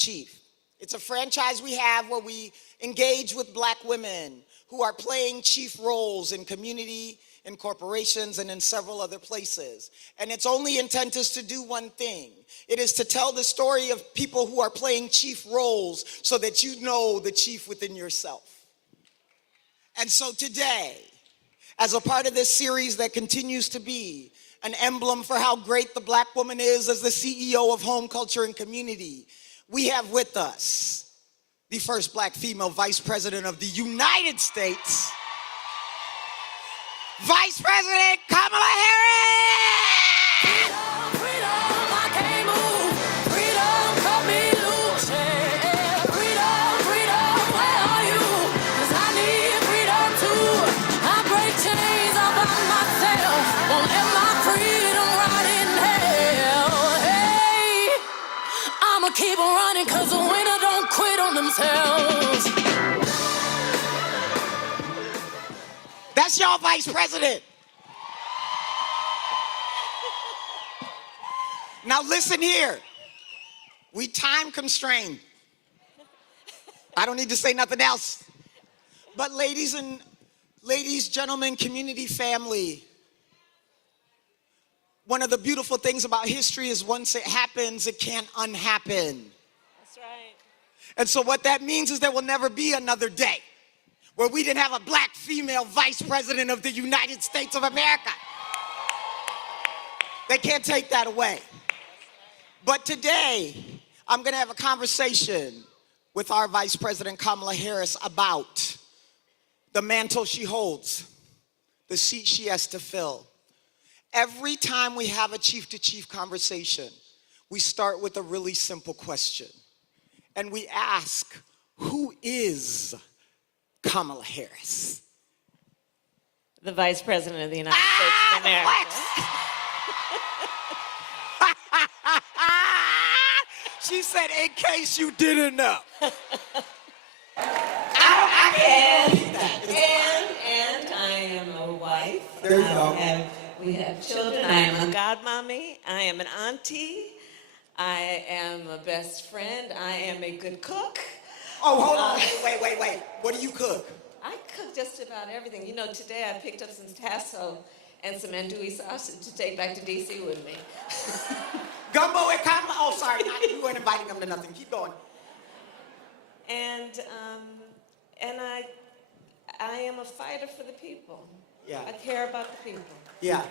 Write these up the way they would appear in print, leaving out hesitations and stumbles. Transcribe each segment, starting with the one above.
Chief. It's a franchise we have where we engage with Black women who are playing chief roles in community, in corporations, and in several other places. And its only intent is to do one thing. It is to tell the story of people who are playing chief roles so that you know the chief within yourself. And so today, as a part of this series that continues to be an emblem for how great the Black woman is as the CEO of Home, Culture, and Community, we have with us the first Black female Vice President of the United States, Vice President Kamala Harris! Keep on running, cause the winner don't quit on themselves. That's y'all Vice President. Now listen here. We time constrained. I don't need to say nothing else. But ladies, gentlemen, community, family, one of the beautiful things about history is once it happens, it can't unhappen. That's right. And so what that means is there will never be another day where we didn't have a Black female Vice President of the United States of America. They can't take that away. But today, I'm gonna have a conversation with our Vice President Kamala Harris about the mantle she holds, the seat she has to fill. Every time we have a chief-to-chief conversation, we start with a really simple question. And we ask, who is Kamala Harris? The Vice President of the United States of America. She said, in case you didn't know. And I am a wife. There you go. We have children. I am a godmommy. I am an auntie. I am a best friend. I am a good cook. Oh, hold on. Wait. What do you cook? I cook just about everything. You know, today I picked up some tasso and some andouille sausage to take back to D.C. with me. Gumbo and Kamala. Oh, sorry. You weren't inviting them to nothing. Keep going. And I am a fighter for the people. Yeah. I care about the people. Yeah.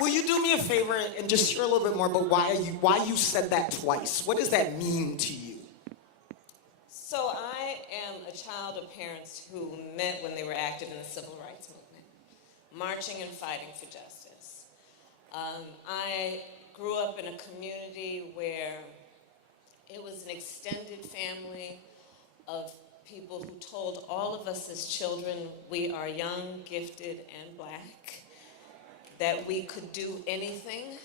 Will you do me a favor and just share a little bit more about why you said that twice? What does that mean to you? So I am a child of parents who met when they were active in the civil rights movement, marching and fighting for justice. I grew up in a community where it was an extended family of people who told all of us as children we are young, gifted, and Black, that we could do anything,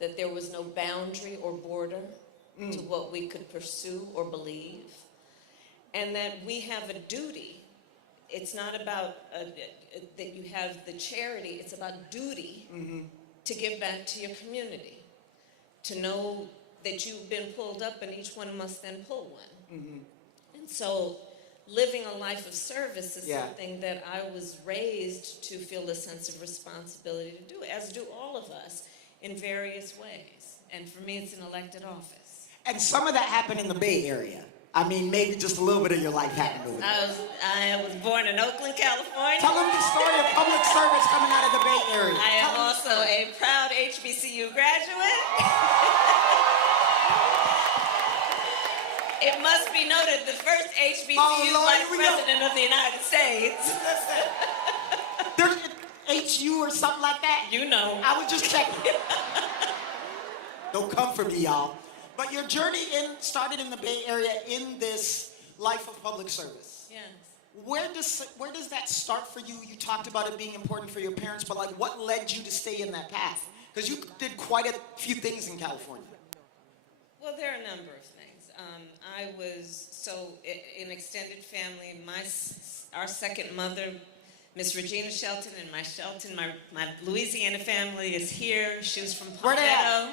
that there was no boundary or border to what we could pursue or believe, and that we have a duty. It's not about that you have the charity, it's about duty to give back to your community, to know that you've been pulled up and each one must then pull one. And so living a life of service is something that I was raised to feel a sense of responsibility to do, as do all of us in various ways. And for me, it's an elected office. And some of that happened in the Bay Area. I mean, maybe just a little bit of your life happened with it. I was born in Oakland, California. Tell them the story of public service coming out of the Bay Area. I am also a proud HBCU graduate. It must be noted, the first HBCU Vice President of the United States. There's HU or something like that? You know. I was just checking. Don't come for me, y'all. But your journey started in the Bay Area in this life of public service. Yes. Where does that start for you? You talked about it being important for your parents, but like what led you to stay in that path? Because you did quite a few things in California. Well, there are a number of things. I was in extended family. Our second mother, Miss Regina Shelton, and my Louisiana family is here. She was from Palmetto.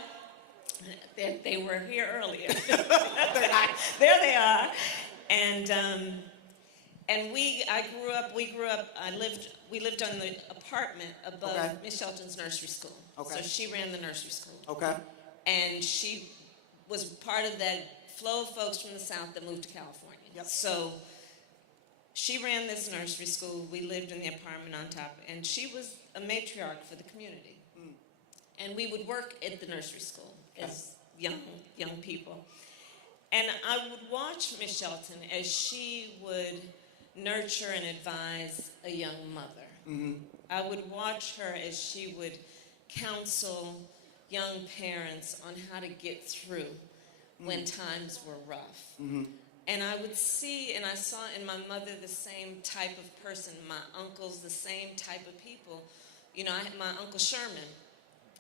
They were here earlier. They're not. There they are. And we lived on the apartment above Okay. Miss Shelton's nursery school. Okay. So she ran the nursery school. Okay. And she was part of that flow of folks from the South that moved to California. Yep. So she ran this nursery school. We lived in the apartment on top, and she was a matriarch for the community. And we would work at the nursery school as young people. And I would watch Miss Shelton as she would nurture and advise a young mother. I would watch her as she would counsel young parents on how to get through when times were rough. And I would see, and I saw in my mother the same type of person, my uncles, the same type of people. You know, I had my Uncle Sherman,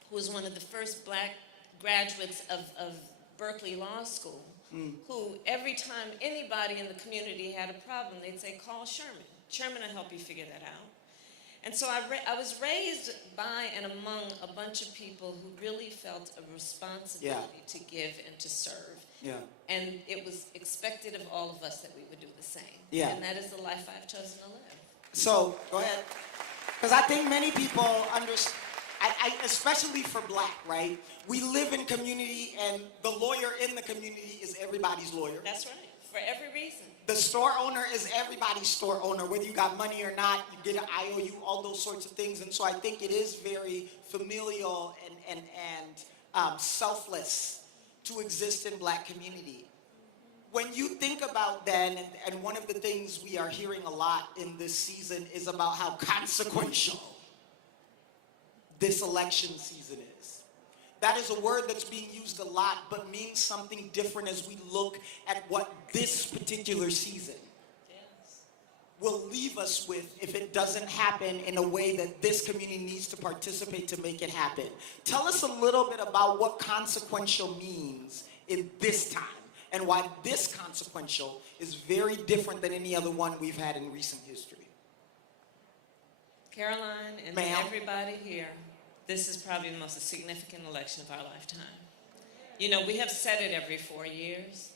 who was one of the first black graduates of Berkeley Law School, who every time anybody in the community had a problem, they'd say, call Sherman. Sherman will help you figure that out. And so I was raised by and among a bunch of people who really felt a responsibility to give and to serve. Yeah. And it was expected of all of us that we would do the same. Yeah. And that is the life I've chosen to live. So, go ahead. Because I think many people understand, especially for black, right? We live in community, and the lawyer in the community is everybody's lawyer. That's right, for every reason. The store owner is everybody's store owner, whether you got money or not, you get an IOU, all those sorts of things. And so I think it is very familial and selfless to exist in black community. When you think about then, and one of the things we are hearing a lot in this season is about how consequential this election season is. That is a word that's being used a lot, but means something different as we look at what this particular season will leave us with if it doesn't happen in a way that this community needs to participate to make it happen. Tell us a little bit about what consequential means in this time, and why this consequential is very different than any other one we've had in recent history. Caroline and everybody here, this is probably the most significant election of our lifetime. You know, we have said it every 4 years,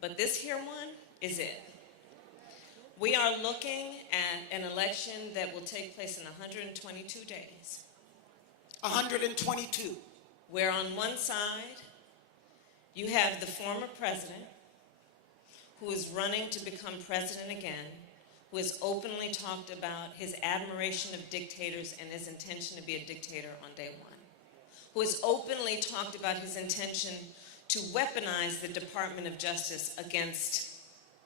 but this here one is it. We are looking at an election that will take place in 122 days. 122. Where on one side, you have the former president who is running to become president again, who has openly talked about his admiration of dictators and his intention to be a dictator on day one, who has openly talked about his intention to weaponize the Department of Justice against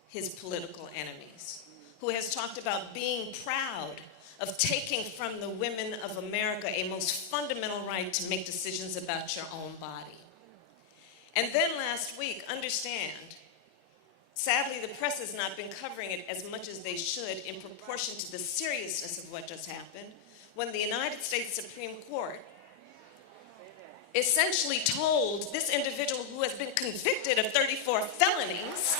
his political enemies, who has talked about being proud of taking from the women of America a most fundamental right to make decisions about your own body. And then last week, understand, sadly, the press has not been covering it as much as they should in proportion to the seriousness of what just happened, when the United States Supreme Court essentially told this individual who has been convicted of 34 felonies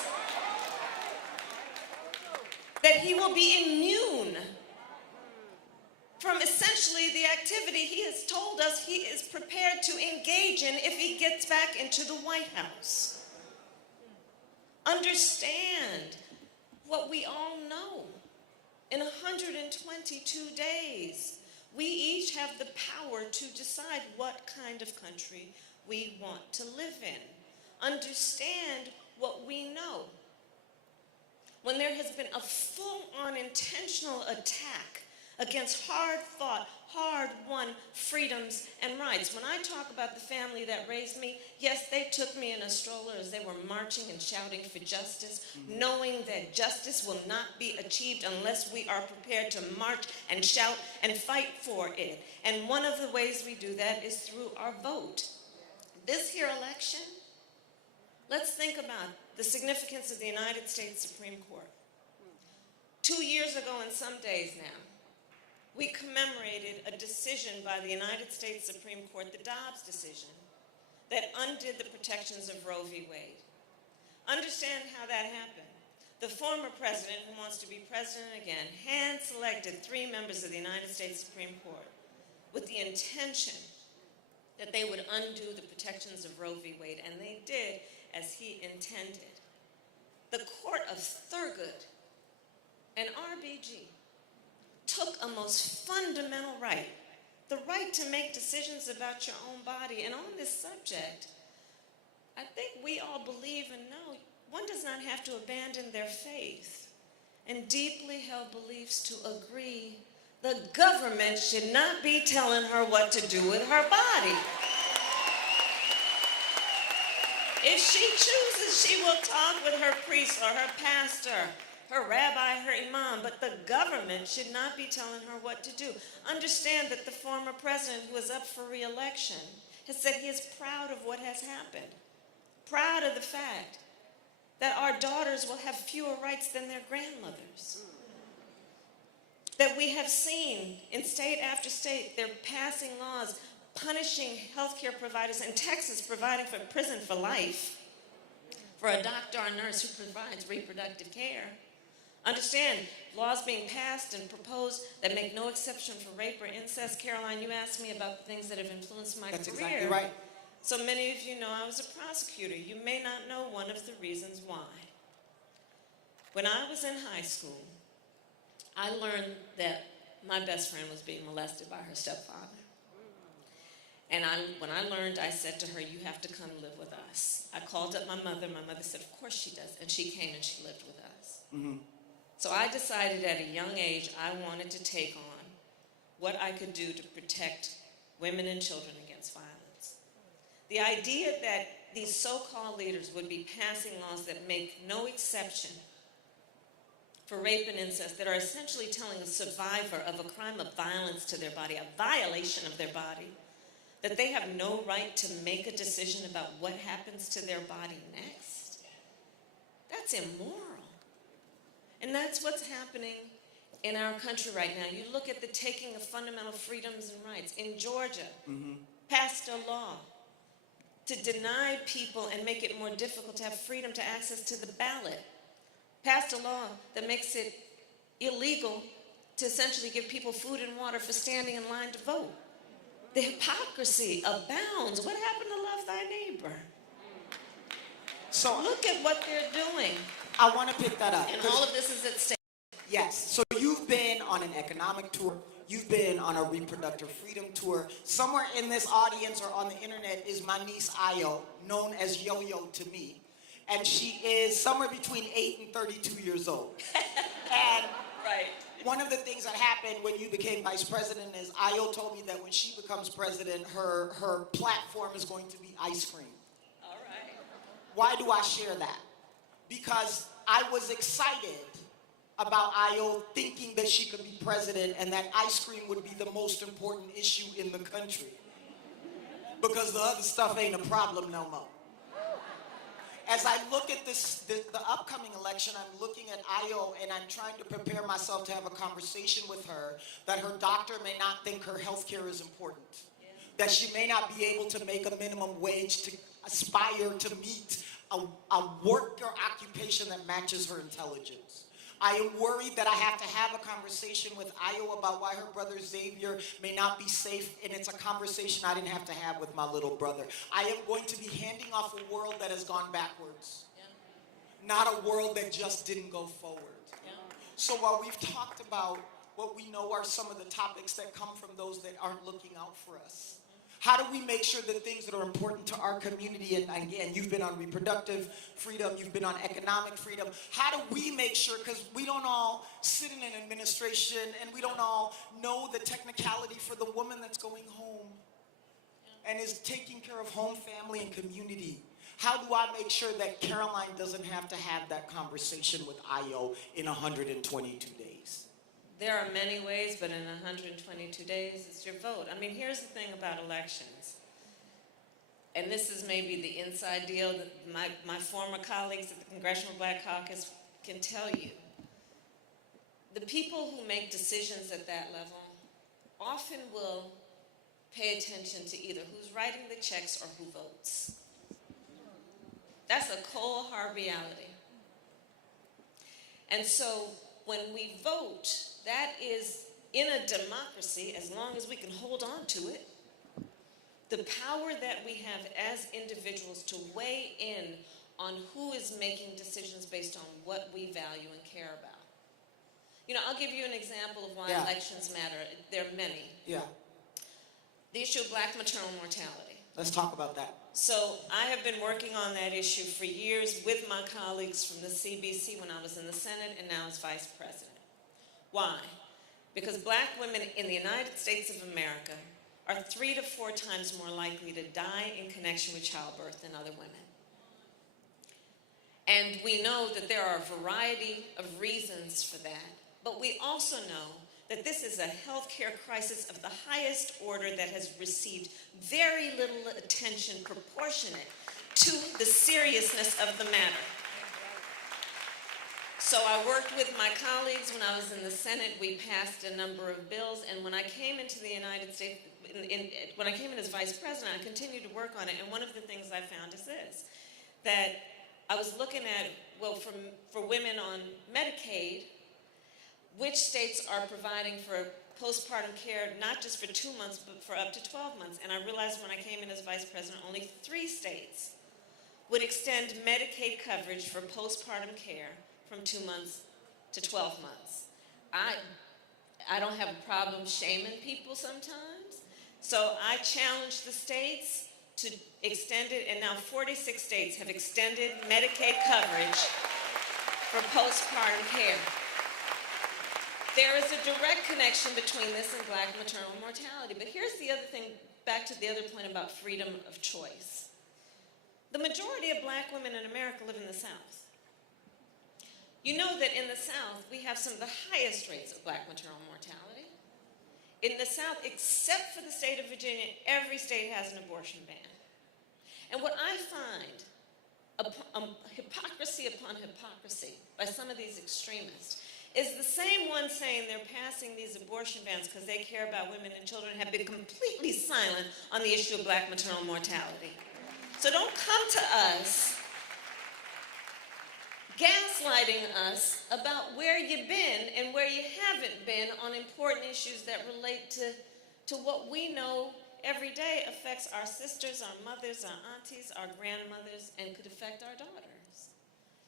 that he will be immune from essentially the activity he has told us he is prepared to engage in if he gets back into the White House. Understand what we all know. In 122 days, we each have the power to decide what kind of country we want to live in. Understand what we know. When there has been a full-on intentional attack against hard-fought, hard-won freedoms and rights. When I talk about the family that raised me, yes, they took me in a stroller as they were marching and shouting for justice, knowing that justice will not be achieved unless we are prepared to march and shout and fight for it. And one of the ways we do that is through our vote. This here election, let's think about the significance of the United States Supreme Court. 2 years ago and some days now, we commemorated a decision by the United States Supreme Court, the Dobbs decision, that undid the protections of Roe v. Wade. Understand how that happened. The former president, who wants to be president again, hand-selected 3 members of the United States Supreme Court with the intention that they would undo the protections of Roe v. Wade, and they did as he intended. The Court of Thurgood and RBG took a most fundamental right, the right to make decisions about your own body. And on this subject, I think we all believe and know one does not have to abandon their faith and deeply held beliefs to agree the government should not be telling her what to do with her body. If she chooses, she will talk with her priest or her pastor, her rabbi, her imam, but the government should not be telling her what to do. Understand that the former president who is up for re-election has said he is proud of what has happened, proud of the fact that our daughters will have fewer rights than their grandmothers. That we have seen in state after state, they're passing laws punishing healthcare providers, in Texas providing for prison for life for a doctor or nurse who provides reproductive care. Understand, laws being passed and proposed that make no exception for rape or incest. Caroline, you asked me about the things that have influenced my That's career. exactly right. So many of you know I was a prosecutor. You may not know one of the reasons why. When I was in high school, I learned that my best friend was being molested by her stepfather. And when I learned, I said to her, you have to come live with us. I called up my mother. My mother said, of course she does. And she came and she lived with us. Mm-hmm. So I decided at a young age I wanted to take on what I could do to protect women and children against violence. The idea that these so-called leaders would be passing laws that make no exception for rape and incest, that are essentially telling a survivor of a crime of violence to their body, a violation of their body, that they have no right to make a decision about what happens to their body next. That's immoral. And that's what's happening in our country right now. You look at the taking of fundamental freedoms and rights. In Georgia, passed a law to deny people and make it more difficult to have freedom to access to the ballot. Passed a law that makes it illegal to essentially give people food and water for standing in line to vote. The hypocrisy abounds. What happened to love thy neighbor? So look at what they're doing. I want to pick that up. And all of this is at stake. Yes. So you've been on an economic tour. You've been on a reproductive freedom tour. Somewhere in this audience or on the internet is my niece Ayo, known as Yo-Yo to me. And she is somewhere between 8 and 32 years old. And right. One of the things that happened when you became vice president is Ayo told me that when she becomes president, her platform is going to be ice cream. All right. Why do I share that? Because I was excited about Ayo thinking that she could be president and that ice cream would be the most important issue in the country. Because the other stuff ain't a problem no more. As I look at the upcoming election, I'm looking at Ayo and I'm trying to prepare myself to have a conversation with her that her doctor may not think her health care is important. Yeah. That she may not be able to make a minimum wage to aspire to meet a work or occupation that matches her intelligence. I am worried that I have to have a conversation with Ayo about why her brother Xavier may not be safe, and it's a conversation I didn't have to have with my little brother. I am going to be handing off a world that has gone backwards, not a world that just didn't go forward. So while we've talked about what we know are some of the topics that come from those that aren't looking out for us, how do we make sure that things that are important to our community, and again, you've been on reproductive freedom, you've been on economic freedom, how do we make sure, because we don't all sit in an administration and we don't all know the technicality for the woman that's going home and is taking care of home, family, and community. How do I make sure that Caroline doesn't have to have that conversation with Ayo in 122 days? There are many ways, but in 122 days, it's your vote. I mean, here's the thing about elections. And this is maybe the inside deal that my former colleagues at the Congressional Black Caucus can tell you. The people who make decisions at that level often will pay attention to either who's writing the checks or who votes. That's a cold, hard reality. And so when we vote, that is, in a democracy, as long as we can hold on to it, the power that we have as individuals to weigh in on who is making decisions based on what we value and care about. You know, I'll give you an example of why elections matter. There are many. Yeah. The issue of black maternal mortality. Let's talk about that. So I have been working on that issue for years with my colleagues from the CBC when I was in the Senate and now as Vice President. Why? Because black women in the United States of America are 3 to 4 times more likely to die in connection with childbirth than other women. And we know that there are a variety of reasons for that, but we also know that this is a healthcare crisis of the highest order that has received very little attention proportionate to the seriousness of the matter. So I worked with my colleagues when I was in the Senate. We passed a number of bills, and when I came into the United States, when I came in as Vice President, I continued to work on it, and one of the things I found is this, that I was looking at, well, for women on Medicaid, which states are providing for postpartum care, not just for 2 months, but for up to 12 months. And I realized when I came in as Vice President, only 3 states would extend Medicaid coverage for postpartum care from 2 months to 12 months. I don't have a problem shaming people sometimes. So I challenged the states to extend it, and now 46 states have extended Medicaid coverage for postpartum care. There is a direct connection between this and black maternal mortality. But here's the other thing, back to the other point about freedom of choice. The majority of black women in America live in the South. You know that in the South, we have some of the highest rates of black maternal mortality. In the South, except for the state of Virginia, every state has an abortion ban. And what I find, hypocrisy upon hypocrisy by some of these extremists, is the same ones saying they're passing these abortion bans because they care about women and children have been completely silent on the issue of black maternal mortality. So don't come to us gaslighting us about where you've been and where you haven't been on important issues that relate to what we know every day affects our sisters, our mothers, our aunties, our grandmothers, and could affect our daughters.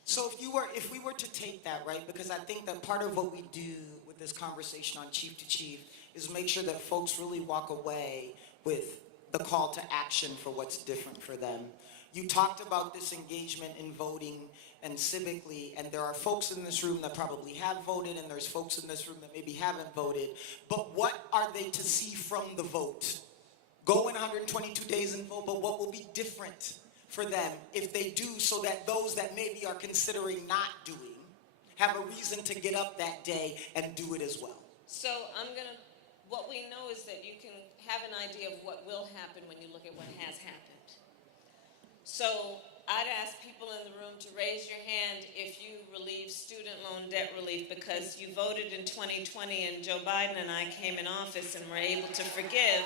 So if we were to take that, right, because I think that part of what we do with this conversation on Chief to Chief is make sure that folks really walk away with the call to action for what's different for them. You talked about this engagement in voting and civically, and there are folks in this room that probably have voted, and there's folks in this room that maybe haven't voted, but what are they to see from the vote? Go in 122 days and vote, but what will be different for them if they do, so that those that maybe are considering not doing have a reason to get up that day and do it as well? So what we know is that you can have an idea of what will happen when you look at what has happened. So I'd ask people in the room to raise your hand if you relieve student loan debt relief because you voted in 2020 and Joe Biden and I came in office and were able to forgive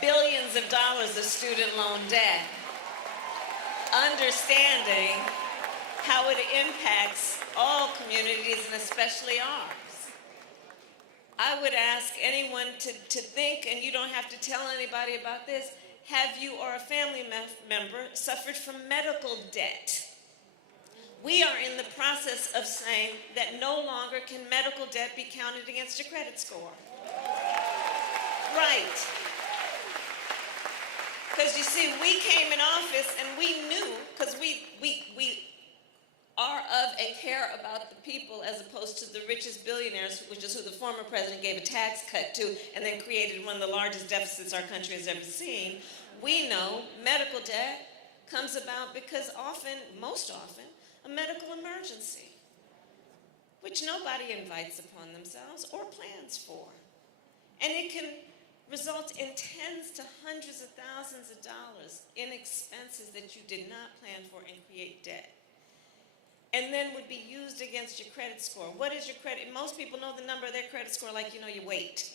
billions of dollars of student loan debt, understanding how it impacts all communities and especially ours. I would ask anyone to think, and you don't have to tell anybody about this, have you or a family member suffered from medical debt? We are in the process of saying that no longer can medical debt be counted against your credit score. Right. Because you see, we came in office and we knew, because we are of and care about the people as opposed to the richest billionaires, which is who the former president gave a tax cut to and then created one of the largest deficits our country has ever seen. We know medical debt comes about because most often, a medical emergency, which nobody invites upon themselves or plans for. And it can result in tens to hundreds of thousands of dollars in expenses that you did not plan for and create debt. And then would be used against your credit score. What is your credit? Most people know the number of their credit score like you know your weight.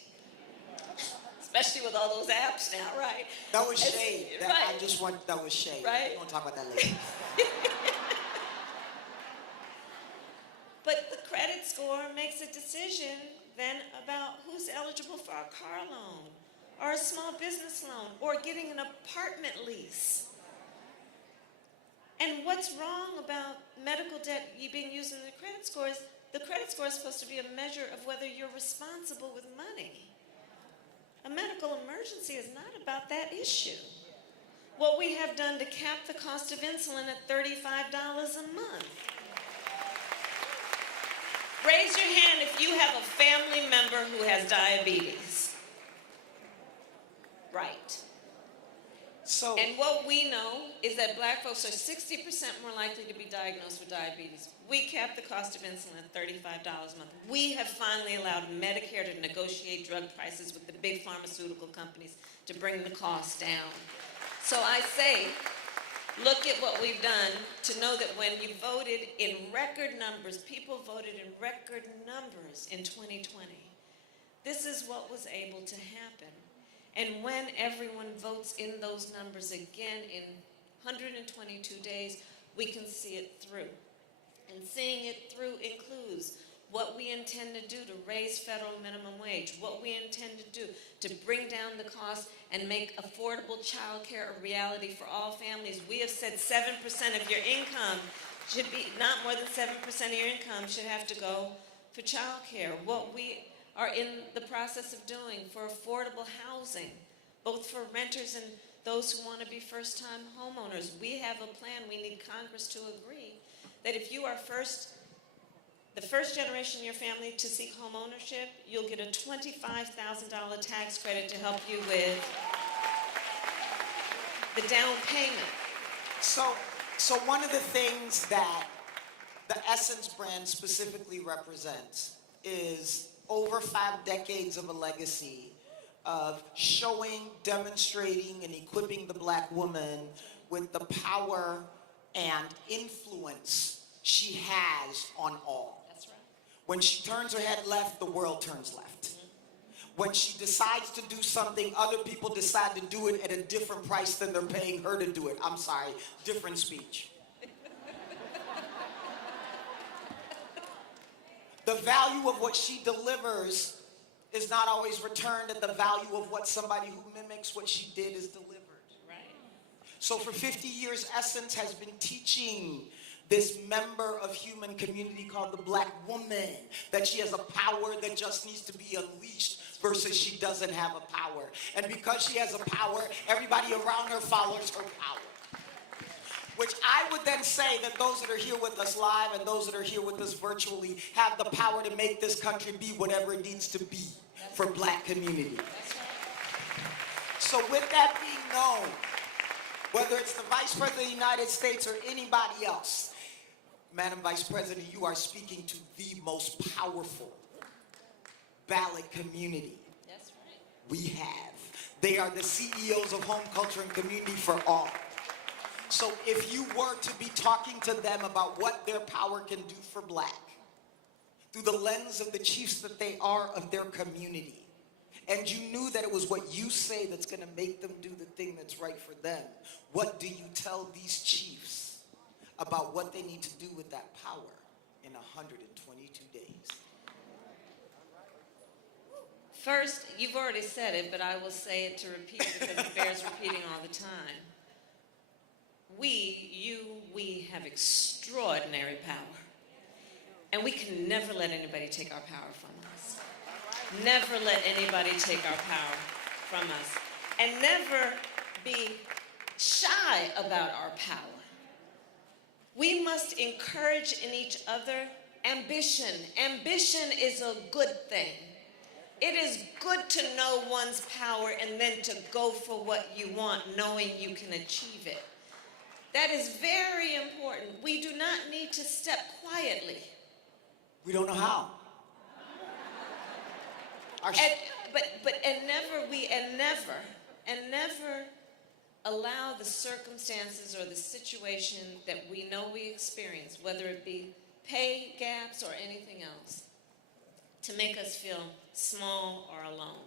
Especially with all those apps now, right? That was shade. Right. That was shade. Right. We're going to talk about that later. But the credit score makes a decision then about who's eligible for a car loan, or a small business loan, or getting an apartment lease. And what's wrong about medical debt being used in the credit score is the credit score is supposed to be a measure of whether you're responsible with money. A medical emergency is not about that issue. What we have done to cap the cost of insulin at $35 a month. Raise your hand if you have a family member who has diabetes. Right. So, And what we know is that black folks are 60% more likely to be diagnosed with diabetes. We cap the cost of insulin at $35 a month. We have finally allowed Medicare to negotiate drug prices with the big pharmaceutical companies to bring the cost down. So I say, look at what we've done to know that when you voted in record numbers, people voted in record numbers in 2020. This is what was able to happen. And when everyone votes in those numbers again in 122 days, we can see it through. And seeing it through includes what we intend to do to raise federal minimum wage, what we intend to do to bring down the cost and make affordable child care a reality for all families. We have said 7% of your income should be, not more than 7% of your income should have to go for child care. What we are in the process of doing for affordable housing, both for renters and those who want to be first-time homeowners. We have a plan. We need Congress to agree that if you are the first generation in your family to seek home ownership, you'll get a $25,000 tax credit to help you with the down payment. So one of the things that the Essence brand specifically represents is over 5 decades of a legacy of showing, demonstrating, and equipping the black woman with the power and influence she has on all. That's right. When she turns her head left, the world turns left. When she decides to do something, other people decide to do it at a different price than they're paying her to do it. I'm sorry, different speech. The value of what she delivers is not always returned at the value of what somebody who mimics what she did is delivered. Right. So for 50 years, Essence has been teaching this member of human community called the black woman that she has a power that just needs to be unleashed versus she doesn't have a power. And because she has a power, everybody around her follows her power. Which I would then say that those that are here with us live and those that are here with us virtually have the power to make this country be whatever it needs to be for black community. So with that being known, whether it's the Vice President of the United States or anybody else, Madam Vice President, you are speaking to the most powerful ballot community we have. They are the CEOs of home culture and community for all. So if you were to be talking to them about what their power can do for black, through the lens of the chiefs that they are of their community, and you knew that it was what you say that's going to make them do the thing that's right for them, what do you tell these chiefs about what they need to do with that power in 122 days? First, you've already said it, but I will say it to repeat because it bears repeating all the time. We have extraordinary power. And we can never let anybody take our power from us. Never let anybody take our power from us. And never be shy about our power. We must encourage in each other ambition. Ambition is a good thing. It is good to know one's power and then to go for what you want, knowing you can achieve it. That is very important. We do not need to step quietly. We don't know how. And never allow the circumstances or the situation that we know we experience, whether it be pay gaps or anything else, to make us feel small or alone.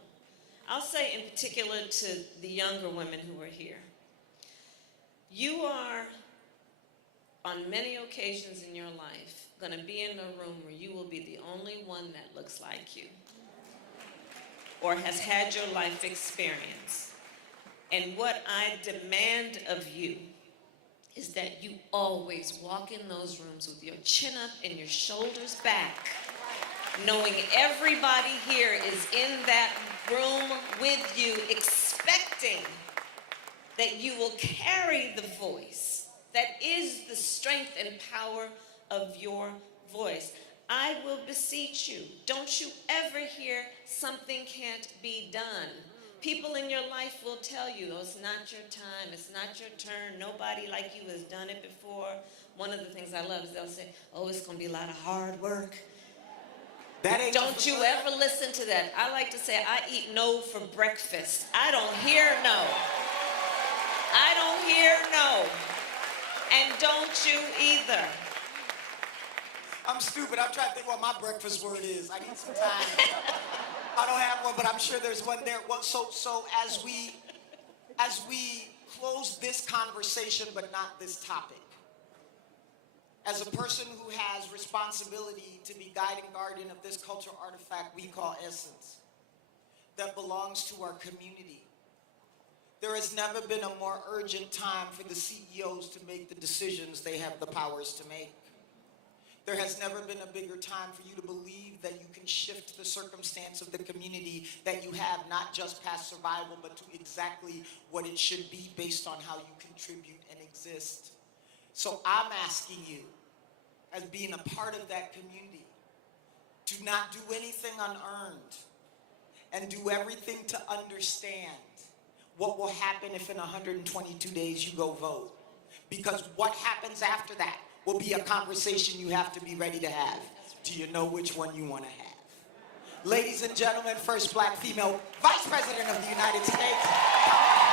I'll say in particular to the younger women who are here, you are, on many occasions in your life, going to be in a room where you will be the only one that looks like you. or has had your life experience. And what I demand of you is that you always walk in those rooms with your chin up and your shoulders back, knowing everybody here is in that room with you, expecting that you will carry the voice that is the strength and power of your voice. I will beseech you, don't you ever hear something can't be done. People in your life will tell you, oh, it's not your time, it's not your turn, nobody like you has done it before. One of the things I love is they'll say, oh, it's gonna be a lot of hard work. Don't you ever listen to that. I like to say, I eat no for breakfast. I don't hear no. I don't hear no. And don't you either. I'm stupid. I'm trying to think what my breakfast word is. I need some time. I don't have one, but I'm sure there's one there. Well, so as we close this conversation, but not this topic, as a person who has responsibility to be guiding guardian of this cultural artifact we call essence, that belongs to our community, there has never been a more urgent time for the CEOs to make the decisions they have the powers to make. There has never been a bigger time for you to believe that you can shift the circumstance of the community that you have, not just past survival, but to exactly what it should be based on how you contribute and exist. So I'm asking you, as being a part of that community, to not do anything unearned and do everything to understand what will happen if in 122 days you go vote. Because what happens after that will be a conversation you have to be ready to have. Do you know which one you want to have? Ladies and gentlemen, first black female vice president of the United States, Kamala.